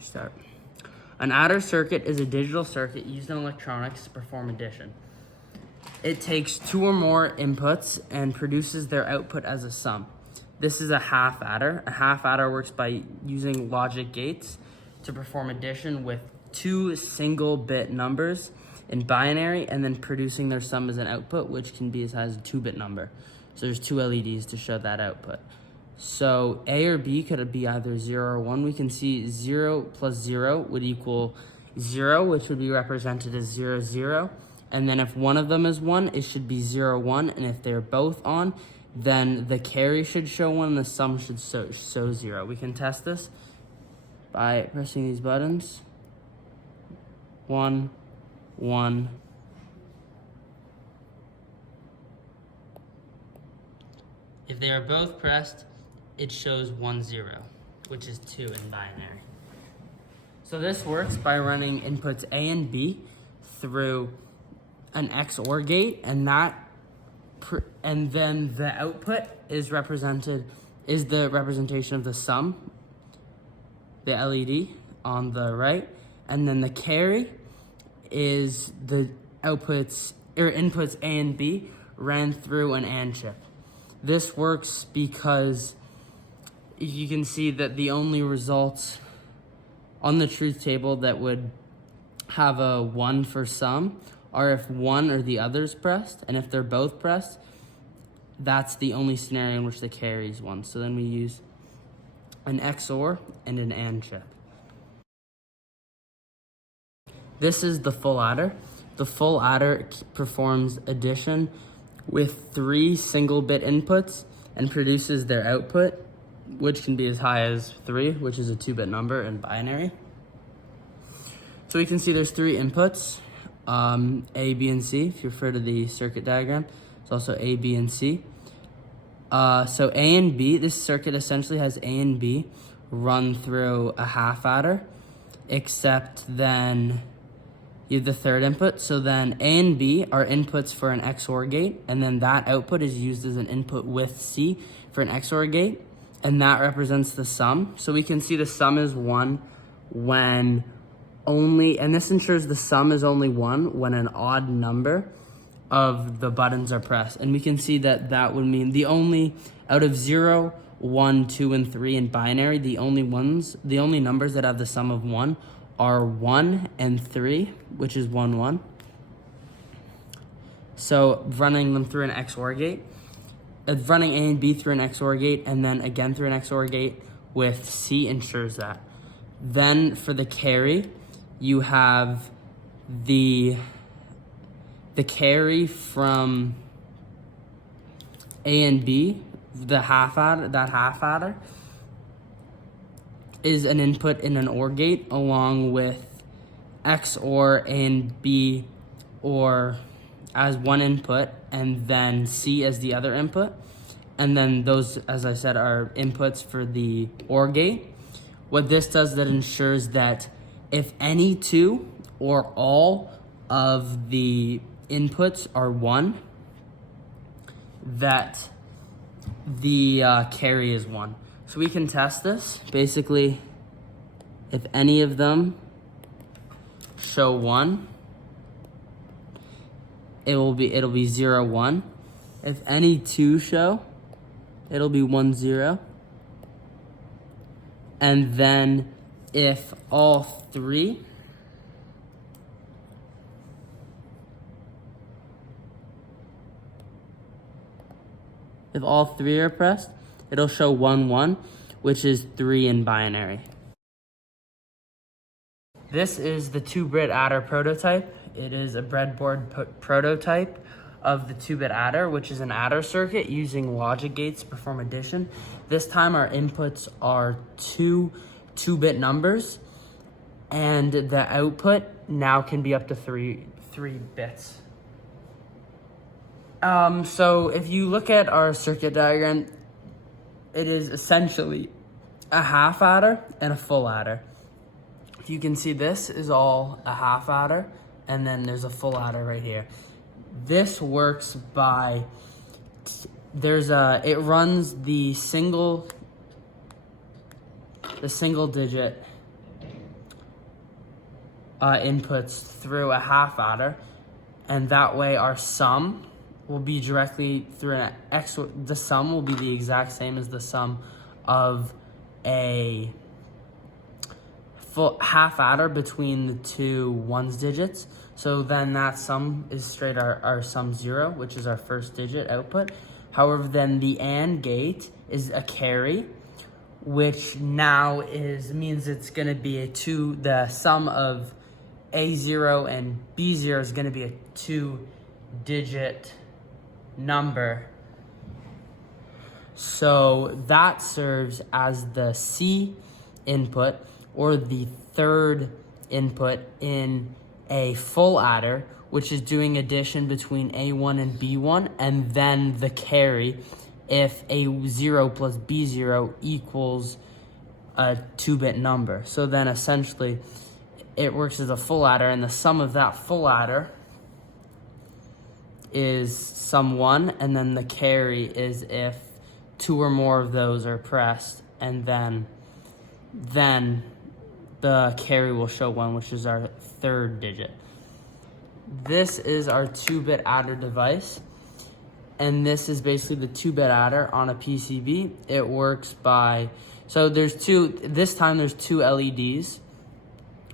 Start. An adder circuit is a digital circuit used in electronics to perform addition. It takes two or more inputs and produces their output as a sum. This is a half adder. A half adder works by using logic gates to perform addition with two single bit numbers in binary and then producing their sum as an output, which can be as high as a 2-bit number. So there's two LEDs to show that output. So A or B could be either 0 or 1. We can see 0 plus 0 would equal 0, which would be represented as 0, 0. And then if one of them is 1, it should be 0, 1. And if they're both on, then the carry should show 1 and the sum should show 0. We can test this by pressing these buttons. 1, 1. If they are both pressed, it shows 1, 0, which is 2 in binary. So this works by running inputs A and B through an XOR gate, and then the output is the representation of the sum, the LED on the right, and then the carry is the inputs A and B ran through an AND chip. This works because you can see that the only results on the truth table that would have a 1 for sum are if one or the other is pressed, and if they're both pressed, that's the only scenario in which the carry is 1. So then we use an XOR and an AND chip. This is the full adder. The full adder performs addition with 3 single-bit inputs and produces their output, which can be as high as 3, which is a 2-bit number in binary. So we can see there's 3 inputs, A, B, and C. If you refer to the circuit diagram, it's also A, B, and C. So A and B, this circuit essentially has A and B run through a half adder, except then you have the third input. So then A and B are inputs for an XOR gate, and then that output is used as an input with C for an XOR gate, and that represents the sum. So we can see the sum is 1 when only, and this ensures the sum is only 1 when an odd number of the buttons are pressed. And we can see that that would mean the only, out of 0, 1, 2, and 3 in binary, the only numbers that have the sum of 1 are 1 and 3, which is 1, 1. So running them through an XOR gate, running A and B through an XOR gate, and then again through an XOR gate with C ensures that. Then for the carry, you have the carry from A and B, the half adder is an input in an OR gate along with XOR and B or as one input and then C as the other input. And then those, as I said, are inputs for the OR gate. What this does, that ensures that if any two or all of the inputs are 1, that the carry is 1. So we can test this. Basically, if any of them show 1, it'll be 0, 1. If any 2 show, it'll be 1, 0. And then if all 3 are pressed, it'll show 1, 1, which is 3 in binary. This is the 2-bit adder prototype. It is a breadboard prototype of the 2-bit adder, which is an adder circuit using logic gates to perform addition. This time our inputs are 2 2-bit numbers, and the output now can be up to 3 bits. So if you look at our circuit diagram, it is essentially a half adder and a full adder. If you can see, this is all a half adder, and then there's a full adder right here. This works by, it runs the single digit inputs through a half adder, and that way our sum will be directly through an the sum will be the exact same as the sum of a full half adder between the two ones digits. So then that sum is straight our sum 0, which is our first digit output. However, then the AND gate is a carry, which now means it's going to be the sum of A0 and B0 is going to be a 2-digit number. So that serves as the C input, or the third input in a full adder, which is doing addition between A1 and B1, and then the carry if A0 plus B0 equals a 2-bit number. So then essentially it works as a full adder, and the sum of that full adder is sum 1, and then the carry is if 2 or more of those are pressed, and then the carry will show 1, which is our third digit. This is our 2-bit adder device, and this is basically the 2-bit adder on a PCB. It works by, so there's two LEDs,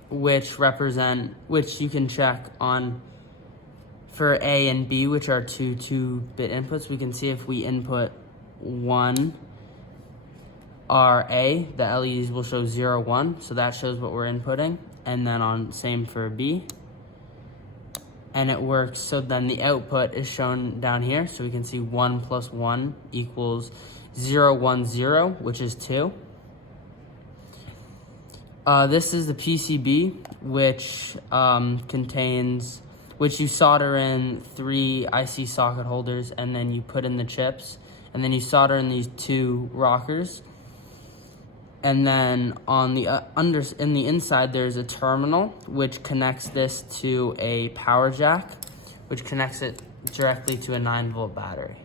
which you can check on for A and B, which are two 2-bit inputs. We can see if we input 1 our A, the LEDs will show 0, 1, so that shows what we're inputting, and then same for B, and it works. So then the output is shown down here, so we can see 1 plus 1 equals 0, 1, 0, which is 2. This is the PCB, which you solder in 3 IC socket holders, and then you put in the chips, and then you solder in these 2 rockers. And then on the in the inside, there's a terminal which connects this to a power jack, which connects it directly to a 9-volt battery.